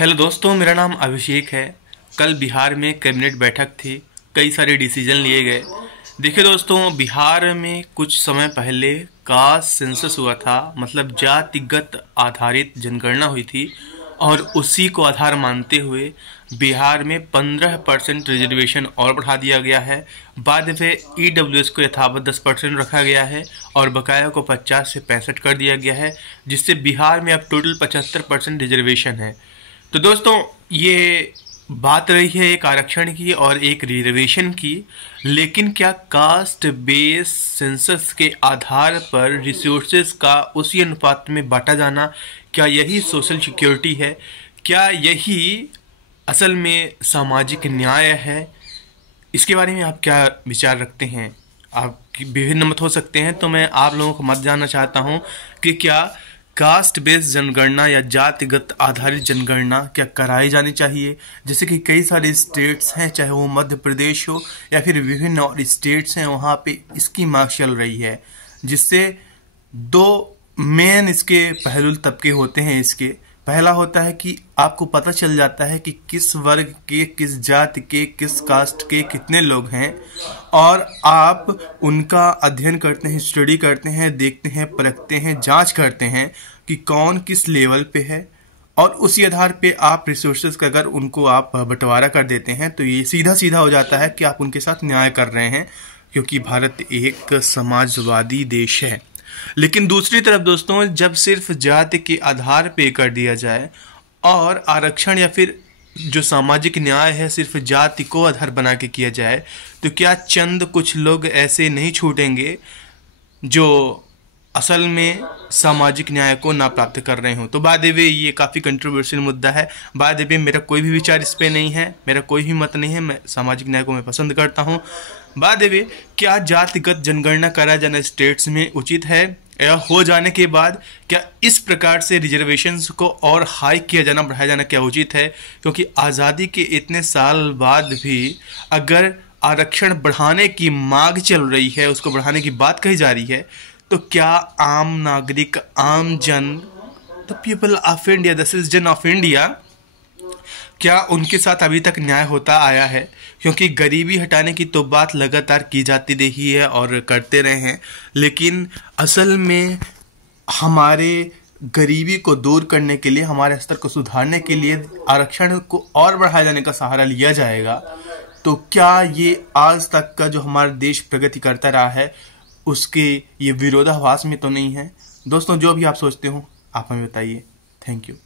Hello दोस्तों, मेरा नाम अभिषेक है। कल बिहार में कैबिनेट बैठक थी, कई सारे डिसीजन लिए गए। देखिए दोस्तों, बिहार में कुछ समय पहले कास्ट सेंसस हुआ था, मतलब जातिगत आधारित जनगणना हुई थी और उसी को आधार मानते हुए बिहार में 15% रिजर्वेशन और बढ़ा दिया गया है। बाद में ईडब्ल्यूएस को यथावत 10% रखा गया है और बकाया को 50 से 65 कर दिया गया है, जिससे बिहार में अब टोटल 75% रिजर्वेशन है। तो दोस्तों, ये बात रही है एक आरक्षण की और एक रिजर्वेशन की, लेकिन क्या कास्ट बेस सेंसस के आधार पर रिसोर्सेज का उसी अनुपात में बांटा जाना, क्या यही सोशल सिक्योरिटी है? क्या यही असल में सामाजिक न्याय है? इसके बारे में आप क्या विचार रखते हैं? आप विभिन्न मत हो सकते हैं, तो मैं आप लोगों को मत जानना चाहता हूं कि क्या कास्ट बेस्ड जनगणना या जातिगत आधारित जनगणना क्या कराई जानी चाहिए? जैसे कि कई सारे स्टेट्स हैं, चाहे वो मध्य प्रदेश हो या फिर विभिन्न और स्टेट्स हैं, वहाँ पे इसकी मांग चल रही है, जिससे दो मेन इसके पहलू तबके होते हैं। इसके पहला होता है कि आपको पता चल जाता है कि किस वर्ग के, किस जाति के, किस कास्ट के कितने लोग हैं और आप उनका अध्ययन करते हैं, स्टडी करते हैं, देखते हैं, परखते हैं, जांच करते हैं कि कौन किस लेवल पे है और उसी आधार पे आप रिसोर्सेज का अगर उनको आप बंटवारा कर देते हैं तो ये सीधा सीधा हो जाता है कि आप उनके साथ न्याय कर रहे हैं, क्योंकि भारत एक समाजवादी देश है। लेकिन दूसरी तरफ दोस्तों, जब सिर्फ जाति के आधार पे कर दिया जाए और आरक्षण या फिर जो सामाजिक न्याय है सिर्फ जाति को आधार बना के किया जाए, तो क्या चंद कुछ लोग ऐसे नहीं छूटेंगे जो असल में सामाजिक न्याय को ना प्राप्त कर रहे हो? तो बाय द वे ये काफ़ी कंट्रोवर्शियल मुद्दा है। बाय द वे मेरा कोई भी विचार इस पे नहीं है, मेरा कोई भी मत नहीं है। मैं सामाजिक न्याय को मैं पसंद करता हूँ। बाय द वे, क्या जातिगत जनगणना करा जाना स्टेट्स में उचित है, या हो जाने के बाद क्या इस प्रकार से रिजर्वेशंस को और हाई किया जाना, बढ़ाया जाना क्या उचित है? क्योंकि आज़ादी के इतने साल बाद भी अगर आरक्षण बढ़ाने की मांग चल रही है, उसको बढ़ाने की बात कही जा रही है, तो क्या आम नागरिक, आम जन, the people of India, the citizen of India, क्या उनके साथ अभी तक न्याय होता आया है? क्योंकि गरीबी हटाने की तो बात लगातार की जाती रही है और करते रहे हैं, लेकिन असल में हमारे गरीबी को दूर करने के लिए, हमारे स्तर को सुधारने के लिए आरक्षण को और बढ़ाए जाने का सहारा लिया जाएगा। तो क्या ये आज तक का जो हमारा देश प्रगति करता रहा है उसके ये विरोधाभास में तो नहीं है? दोस्तों, जो भी आप सोचते हो आप हमें बताइए। Thank you.